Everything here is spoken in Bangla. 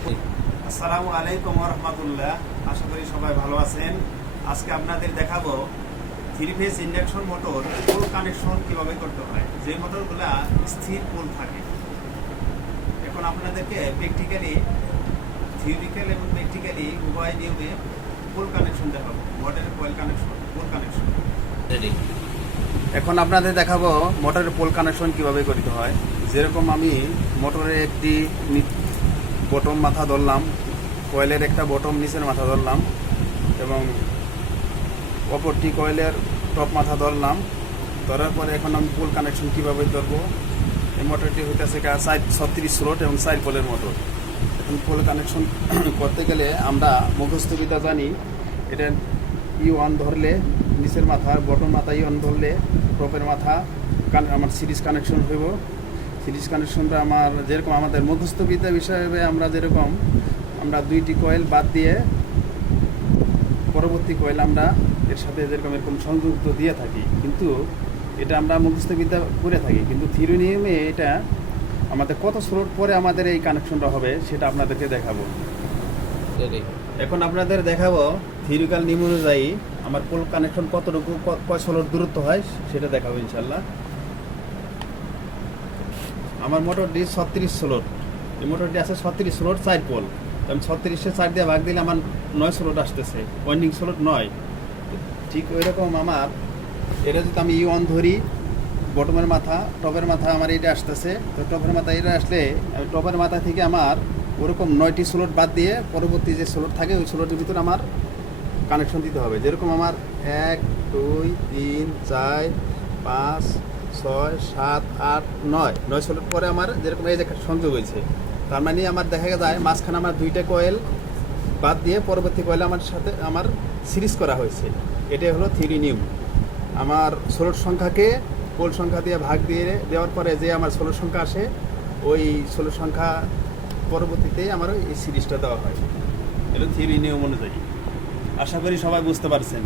আসসালামু আলাইকুম রহমতুল্লাহ। আশা করি সবাই ভালো আছেন। আজকে আপনাদের দেখাবো three phase induction motor pole connection কীভাবে করতে হয়। যে মোটরগুলা স্থির পোল থাকে। এখন আপনাদেরকে প্র্যাকটিক্যালি থিওরিক্যাল এবং প্র্যাকটিক্যালি উভয় নিয়মে পোল কানেকশন দেখাবো। মোটরের কোয়েল কানেকশন পোল কানেকশন এখন আপনাদের দেখাবো মোটরের পোল কানেকশন কীভাবে করতে হয়। যেরকম আমি মোটরের একটি বটম মাথা ধরলাম কয়েলের একটা বটম নিচের মাথা ধরলাম এবং অপরটি কয়েলের টপ মাথা ধরলাম। ধরার পরে এখন আমি পোল কানেকশন কীভাবে ধরবো? এই মোটরটি হইতেছে সাইড ছত্রিশ স্লোট এবং সাইড পোলের মোটর এখন পোল কানেকশন করতে গেলে আমরা মুখস্থবিদ্যা জানি, এটা ই ওয়ান ধরলে নিচের মাথা বটন মাথা ই ওয়ান ধরলে টপের মাথা আমার সিরিজ কানেকশন হইব। সিরিজ কানেকশনটা আমার যেরকম আমাদের মধ্যস্থবিদ্যা বিষয়ে আমরা যেরকম, আমরা দুইটি কয়েল বাদ দিয়ে পরবর্তী কয়েল আমরা এর সাথে যেরকম এরকম সংযুক্ত দিয়ে থাকি। কিন্তু এটা আমরা মুখস্থবিদ্যা করে থাকি। কিন্তু থিরো নিয়মে এটা আমাদের কত স্লোট পরে আমাদের এই কানেকশনটা হবে সেটা আপনাদেরকে দেখাবো। এখন আপনাদের দেখাবো থিওরিক্যাল নিয়ম অনুযায়ী আমার পোল কানেকশন কতটুকু কয় স্লোট দূরত্ব হয়, সেটা দেখাবো ইনশাল্লাহ আমার মোটরটি ছত্রিশ স্লোট। এই মোটরটি আছে ছত্রিশ স্লোট চার পোল। আমি ছত্রিশে চার দিয়ে ভাগ দিলে আমার নয় স্লোট আসতেছে ওয়াইন্ডিং স্লোট নয়। ঠিক ওই রকম আমার। এটা যদি আমি ইউন ধরি বটমের মাথা টপের মাথা আমার এটা আসতেছে। তো টপের মাথা এটা আসলে, আমি টপের মাথা থেকে আমার ওরকম নয়টি স্লোট বাদ দিয়ে পরবর্তী যে স্লোট থাকে, ওই স্লোটের ভিতরে আমার কানেকশন দিতে হবে। যেরকম আমার এক, দুই, তিন, চার, পাঁচ ছয়, সাত, আট, নয়। নয় স্লোট পরে আমার যেরকম এই যে সংযোগ হয়েছে, তার মানে আমার দেখা যায় মাঝখানে আমার দুইটা কয়েল বাদ দিয়ে পরবর্তী কয়েলে আমার সাথে আমার সিরিজ করা হয়েছে। এটাই হলো থ্রি নিয়ম আমার ষোলোর সংখ্যাকে পোল সংখ্যা দিয়ে ভাগ দিয়ে দেওয়ার পরে যে আমার ষোলো সংখ্যা আসে, ওই ষোলো সংখ্যা পরবর্তীতে আমার এই সিরিজটা দেওয়া হয়। এটা থ্রি নিয়ম অনুযায়ী। আশা করি সবাই বুঝতে পারছেন।